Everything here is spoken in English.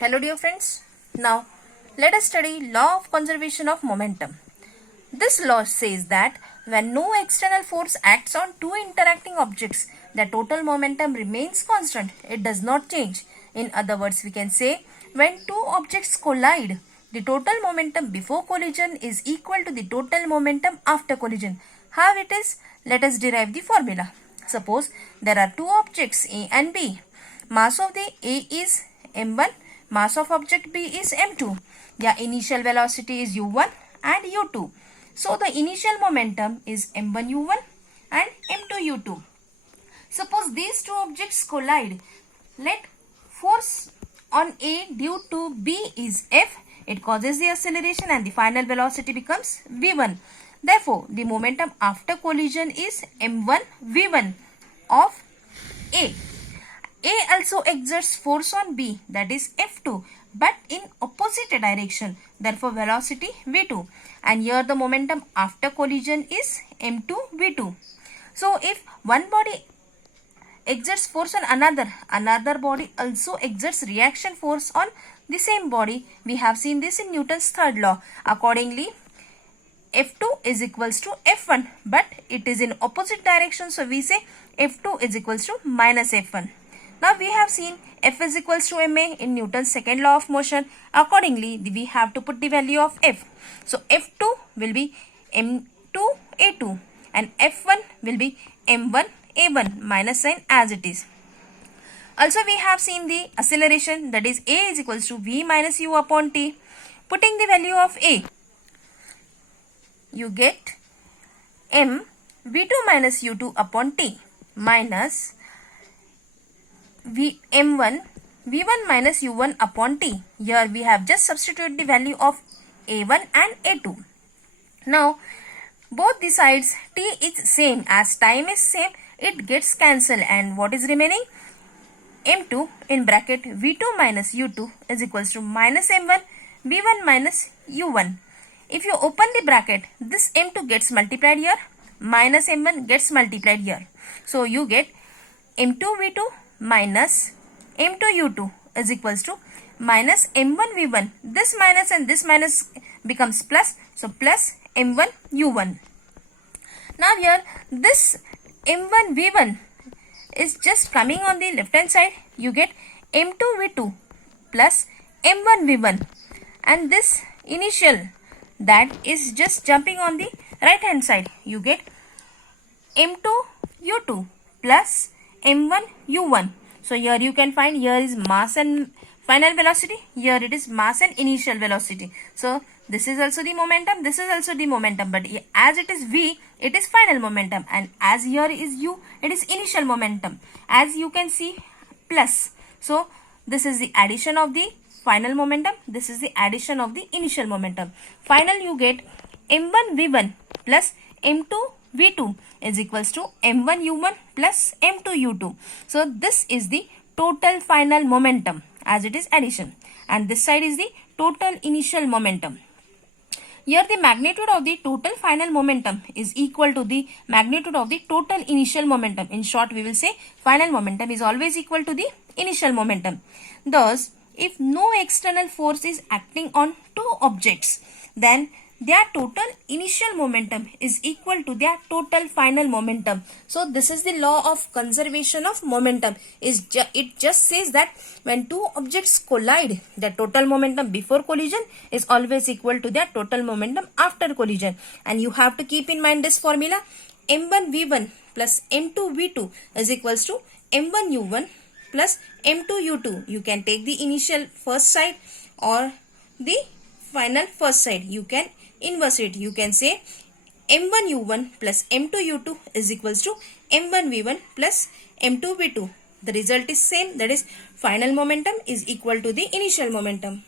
Hello dear friends. Now let us study law of conservation of momentum. This law says that when no external force acts on two interacting objects, the total momentum remains constant. It does not change. In other words, we can say when two objects collide, the total momentum before collision is equal to the total momentum after collision. How it is? Let us derive the formula. Suppose there are two objects A and B. Mass of the A is m1, mass of object B is m2. Their initial velocity is u1 and u2. So the initial momentum is m1 u1 and m2 u2. Suppose these two objects collide. Let force on A due to B is F. It causes the acceleration and the final velocity becomes v1. Therefore, the momentum after collision is m1 v1 of A. A also exerts force on B, that is F2, but in opposite direction, therefore velocity v2, and here the momentum after collision is m2 v2. So if one body exerts force on another body also exerts reaction force on the same body. We have seen this in Newton's third law. Accordingly, F2 is equals to F1, but it is in opposite direction, so we say F2 is equals to minus F1. Now we have seen F is equals to ma in Newton's second law of motion. Accordingly, we have to put the value of F. So F2 will be m2 a2 and F1 will be m1 a1 minus sign as it is. Also we have seen the acceleration, that is A is equals to v minus u upon t. Putting the value of A, you get m v2 minus u2 upon t minus m1 v1 minus u1 upon t. Here we have just substituted the value of a1 and a2. Now both the sides t is same, as time is same, it gets cancelled, and what is remaining? m2 in bracket v2 minus u2 is equals to minus m1 v1 minus u1. If you open the bracket, this m2 gets multiplied here, minus m1 gets multiplied here. So you get m2 v2 minus m2 u2 is equals to minus m1 v1. This minus and this minus becomes plus, so plus m1 u1. Now here this m1 v1 is just coming on the left hand side. You get m2 v2 plus m1 v1, and this initial that is just jumping on the right hand side. You get m2 u2 plus m1 u1. So here you can find, here is mass and final velocity, here it is mass and initial velocity. So this is also the momentum, this is also the momentum, but as it is v, it is final momentum, and as here is u, it is initial momentum. As you can see, plus. So this is the addition of the final momentum, this is the addition of the initial momentum. Final you get m1 v1 plus m2 v2 is equals to m1 u1 plus m2 u2. So this is the total final momentum, as it is addition, and this side is the total initial momentum. Here the magnitude of the total final momentum is equal to the magnitude of the total initial momentum. In short, we will say final momentum is always equal to the initial momentum. Thus, if no external force is acting on two objects, then their total initial momentum is equal to their total final momentum. So this is the law of conservation of momentum. It just says that when two objects collide, the total momentum before collision is always equal to their total momentum after collision. And you have to keep in mind this formula: m1 v1 plus m2 v2 is equals to m1 u1 plus m2 u2. You can take the initial first side or the final first side. You can inverse it. You can say m1 u1 plus m2 u2 is equals to m1 v1 plus m2 v2. The result is same, that is final momentum is equal to the initial momentum.